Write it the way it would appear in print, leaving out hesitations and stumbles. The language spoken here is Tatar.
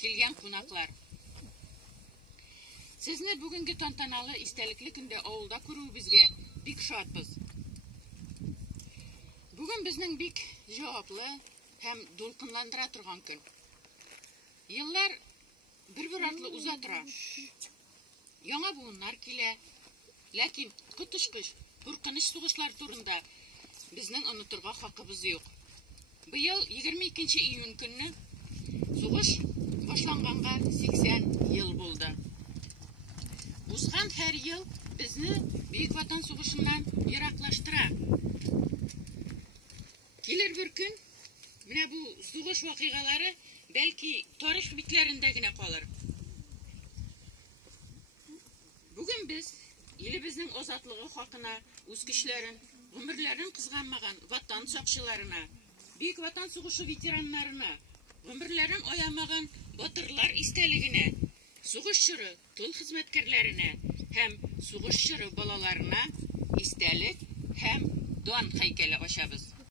Келген кунаклар. Сезне бүгінгі тантаналы истәлекле көндә авылда күрүебезгә бик шатбыз. Бүген безнең бик җаваплы һәм дулкынландыра торган көн. Еллар бер артлы уза тора. Яңа буыннар килә, ләкин котышкыч, куркыныч сугышлар турында безнең онытырга хакыбыз юк. Быел 22 июнь көнне сугыш башланганга 80 ел булды. Узган һәр ел безне Бөек Ватан сугышыннан ераклаштыра. Килер бер көн, менә бу сугыш вакыйгалары бәлки тарих битләрендә генә калыр. Бүген без илебезнең азатлыгы хакына үз көчләрен, гомерләрен кызганмаган ватан сакчыларына, Бөек Ватан сугышы ветераннарына, гомерләрен аямаган батырлар истәлегенә, сугыш чоры тыл хезмәткәрләренә һәм сугыш чоры балаларына истәлек һәм дан һәйкәле ачабыз.